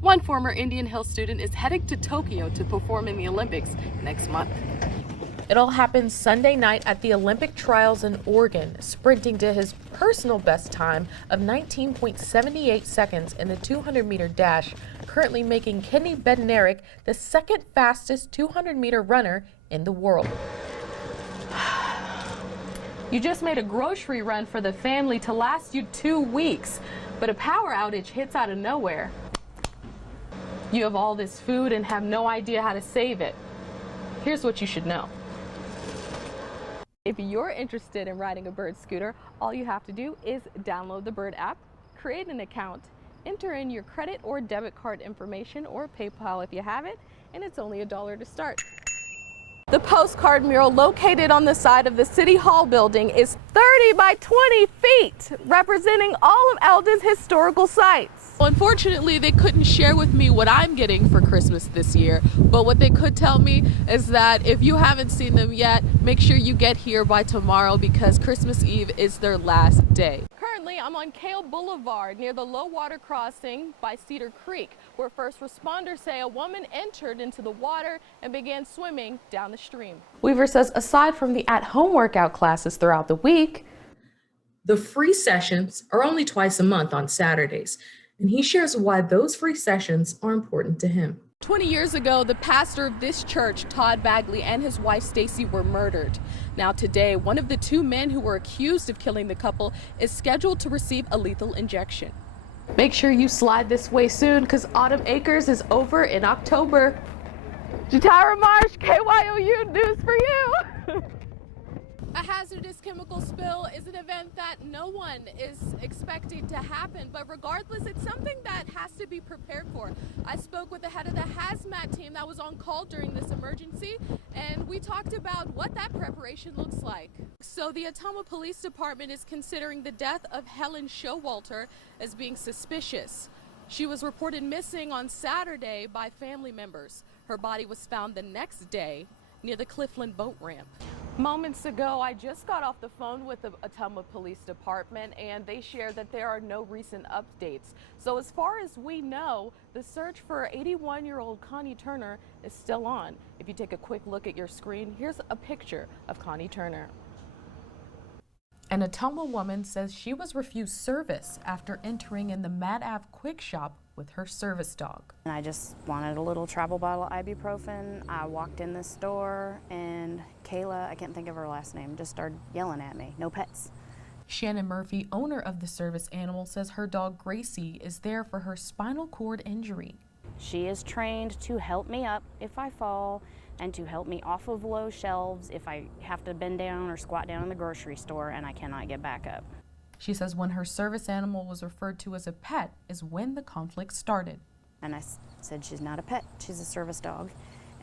One former Indian Hill student is heading to Tokyo to perform in the Olympics next month. It all happened Sunday night at the Olympic trials in Oregon, sprinting to his personal best time of 19.78 seconds in the 200-meter dash, currently making Kenny Bednarek the second fastest 200-meter runner in the world. You just made a grocery run for the family to last you 2 weeks, but a power outage hits out of nowhere. You have all this food and have no idea how to save it. Here's what you should know. If you're interested in riding a Bird scooter, all you have to do is download the Bird app, create an account, enter in your credit or debit card information or PayPal if you have it, and it's only $1 to start. The postcard mural located on the side of the City Hall building is 30 by 20 feet, representing all of Eldon's historical sites. Well, unfortunately, they couldn't share with me what I'm getting for Christmas this year, but what they could tell me is that if you haven't seen them yet, make sure you get here by tomorrow because Christmas Eve is their last day. Currently, I'm on Kale Boulevard near the low water crossing by Cedar Creek, where first responders say a woman entered into the water and began swimming down the stream. Weaver says aside from the at-home workout classes throughout the week, the free sessions are only twice a month on Saturdays, and he shares why those free sessions are important to him. 20 years ago, the pastor of this church, Todd Bagley, and his wife Stacy were murdered. Now today, one of the two men who were accused of killing the couple is scheduled to receive a lethal injection. Make sure you slide this way soon because Autumn Acres is over in October. Jatara Marsh, KYOU News for you. A hazardous chemical spill is an event that no one is expecting to happen, but regardless, it's something that has to be prepared for. I spoke with the head of the hazmat team that was on call during this emergency, and we talked about what that preparation looks like. So the Ottumwa Police Department is considering the death of Helen Showalter as being suspicious. She was reported missing on Saturday by family members. Her body was found the next day near the Clifton boat ramp. Moments ago, I just got off the phone with the Ottumwa Police Department, and they shared that there are no recent updates. So as far as we know, the search for 81-year-old Connie Turner is still on. If you take a quick look at your screen, here's a picture of Connie Turner. An Ottumwa woman says she was refused service after entering in the Mad Ave Quick Shop with her service dog. And I just wanted a little travel bottle of ibuprofen. I walked in the store and Kayla, I can't think of her last name, just started yelling at me, no pets. Shannon Murphy, owner of the service animal, says her dog Gracie is there for her spinal cord injury. She is trained to help me up if I fall and to help me off of low shelves if I have to bend down or squat down in the grocery store and I cannot get back up. She says when her service animal was referred to as a pet is when the conflict started. And I said, she's not a pet, she's a service dog.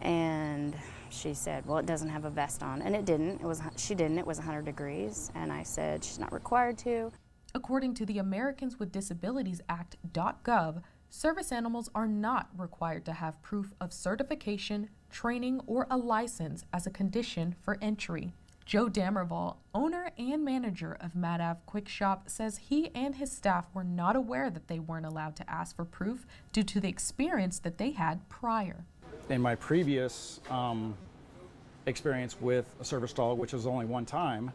And she said, well, it doesn't have a vest on. And it didn't. She didn't. It was 100 degrees. And I said, she's not required to. According to the Americans with Disabilities Act.gov, service animals are not required to have proof of certification, training, or a license as a condition for entry. Joe Damerval, owner and manager of Mad Ave Quick Shop, says he and his staff were not aware that they weren't allowed to ask for proof due to the experience that they had prior. In my previous experience with a service dog, which was only one time,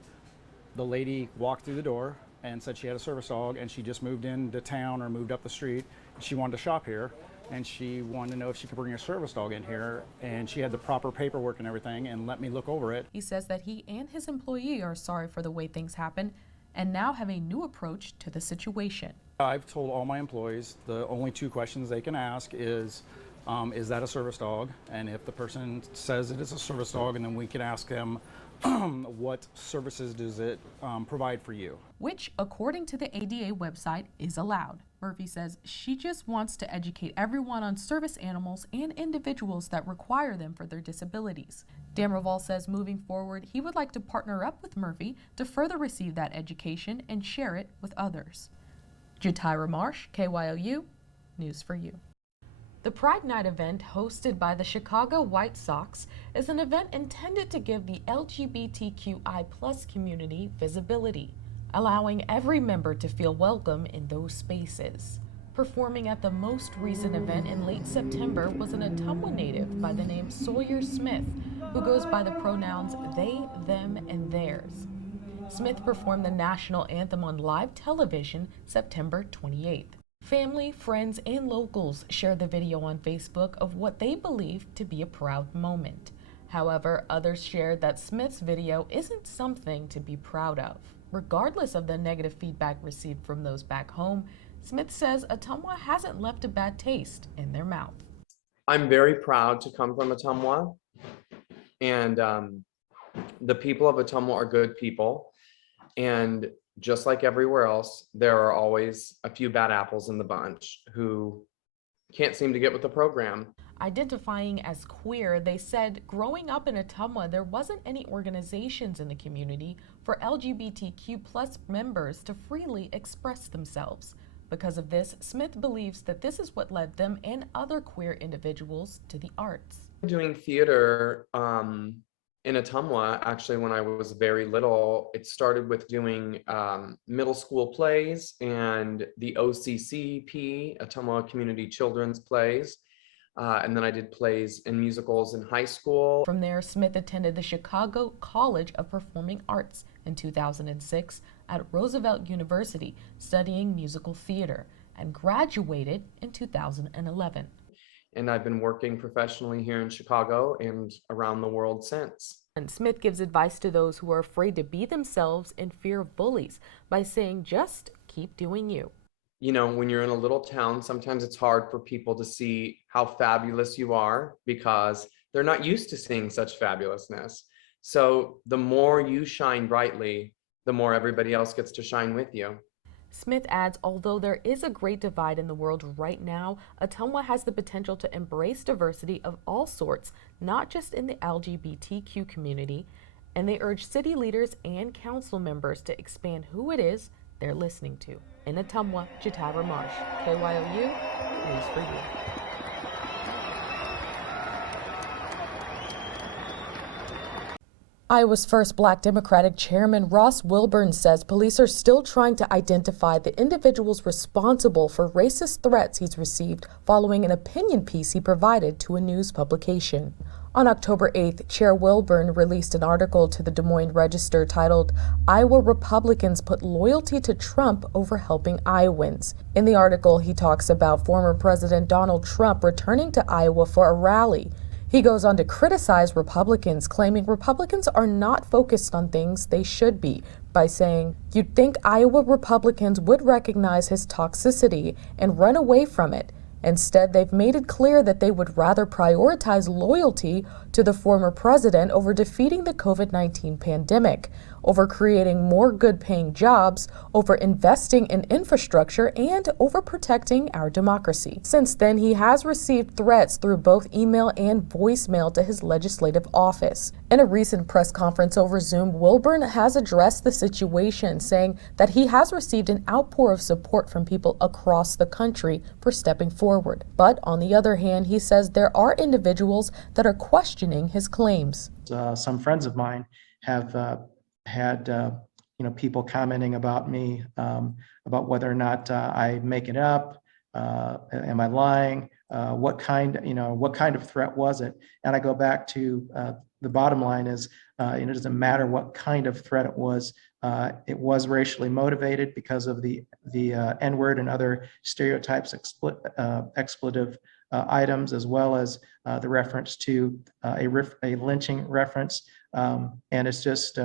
the lady walked through the door and said she had a service dog and she just moved into town or moved up the street. She wanted to shop here and she wanted to know if she could bring a service dog in here, and she had the proper paperwork and everything and let me look over it. He says that he and his employee are sorry for the way things happened and now have a new approach to the situation. I've told all my employees the only two questions they can ask is that a service dog? And if the person says it is a service dog, and then we can ask them what services does it provide for you? Which, according to the ADA website, is allowed. Murphy says she just wants to educate everyone on service animals and individuals that require them for their disabilities. Damerval says moving forward, he would like to partner up with Murphy to further receive that education and share it with others. Jatira Marsh, KYOU, News for You. The Pride Night event, hosted by the Chicago White Sox, is an event intended to give the LGBTQI+ community visibility, allowing every member to feel welcome in those spaces. Performing at the most recent event in late September was an Ottumwa native by the name Sawyer Smith, who goes by the pronouns they, them, and theirs. Smith performed the national anthem on live television September 28th. Family, friends, and locals shared the video on Facebook of what they believed to be a proud moment. However, others shared that Smith's video isn't something to be proud of. Regardless of the negative feedback received from those back home, Smith says Ottumwa hasn't left a bad taste in their mouth. I'm very proud to come from Ottumwa, and the people of Ottumwa are good people. And just like everywhere else, there are always a few bad apples in the bunch who can't seem to get with the program. Identifying as queer, they said growing up in Ottumwa, there wasn't any organizations in the community for LGBTQ+ members to freely express themselves. Because of this, Smith believes that this is what led them and other queer individuals to the arts. Doing theater in Ottumwa, actually, when I was very little, it started with doing middle school plays and the OCCP, Ottumwa Community Children's Plays. And then I did plays and musicals in high school. From there, Smith attended the Chicago College of Performing Arts in 2006 at Roosevelt University, studying musical theater, and graduated in 2011. And I've been working professionally here in Chicago and around the world since. And Smith gives advice to those who are afraid to be themselves in fear of bullies by saying, just keep doing you. You know, when you're in a little town, sometimes it's hard for people to see how fabulous you are because they're not used to seeing such fabulousness. So the more you shine brightly, the more everybody else gets to shine with you. Smith adds, although there is a great divide in the world right now, Ottumwa has the potential to embrace diversity of all sorts, not just in the LGBTQ community, and they urge city leaders and council members to expand who it is they're listening to. In Ottumwa, Jatara Marsh, KYOU, News for You. Iowa's first Black Democratic chairman, Ross Wilburn, says police are still trying to identify the individuals responsible for racist threats he's received following an opinion piece he provided to a news publication. On October 8th, Chair Wilburn released an article to the Des Moines Register titled, "Iowa Republicans Put Loyalty to Trump Over Helping Iowans." In the article, he talks about former President Donald Trump returning to Iowa for a rally. He goes on to criticize Republicans, claiming Republicans are not focused on things they should be, by saying, "You'd think Iowa Republicans would recognize his toxicity and run away from it. Instead, they've made it clear that they would rather prioritize loyalty to the former president over defeating the COVID-19 pandemic, over creating more good-paying jobs, over investing in infrastructure, and over protecting our democracy." Since then, he has received threats through both email and voicemail to his legislative office. In a recent press conference over Zoom, Wilburn has addressed the situation, saying that he has received an outpour of support from people across the country for stepping forward. But on the other hand, he says there are individuals that are questioning his claims. Some friends of mine have had people commenting about me, about whether or not I make it up, am I lying, what kind of threat was it? And I go back to the bottom line is, it doesn't matter what kind of threat it was racially motivated because of the N-word and other stereotypes, expletive items, as well as the reference to a lynching reference, and it's just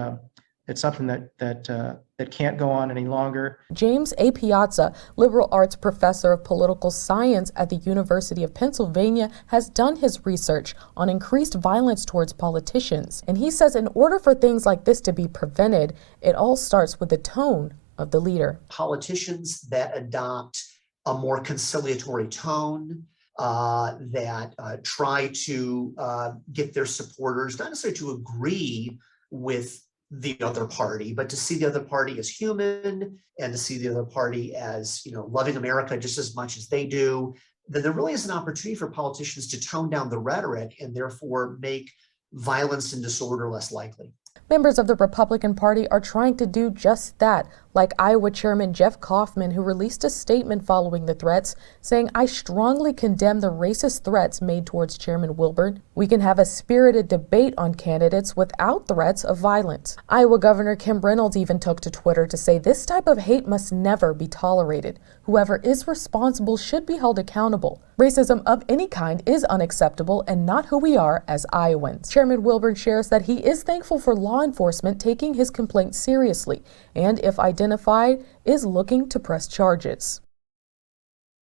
it's something that can't go on any longer. James A. Piazza, liberal arts professor of political science at the University of Pennsylvania, has done his research on increased violence towards politicians. And he says in order for things like this to be prevented, it all starts with the tone of the leader. Politicians that adopt a more conciliatory tone, that try to get their supporters, not necessarily to agree with the other party, but to see the other party as human and to see the other party as, loving America just as much as they do, then there really is an opportunity for politicians to tone down the rhetoric and therefore make violence and disorder less likely. Members of the Republican Party are trying to do just that, like Iowa Chairman Jeff Kaufman, who released a statement following the threats, saying, "I strongly condemn the racist threats made towards Chairman Wilburn. We can have a spirited debate on candidates without threats of violence." Iowa Governor Kim Reynolds even took to Twitter to say this type of hate must never be tolerated. Whoever is responsible should be held accountable. Racism of any kind is unacceptable and not who we are as Iowans. Chairman Wilburn shares that he is thankful for law enforcement taking his complaint seriously and, if identified, is looking to press charges.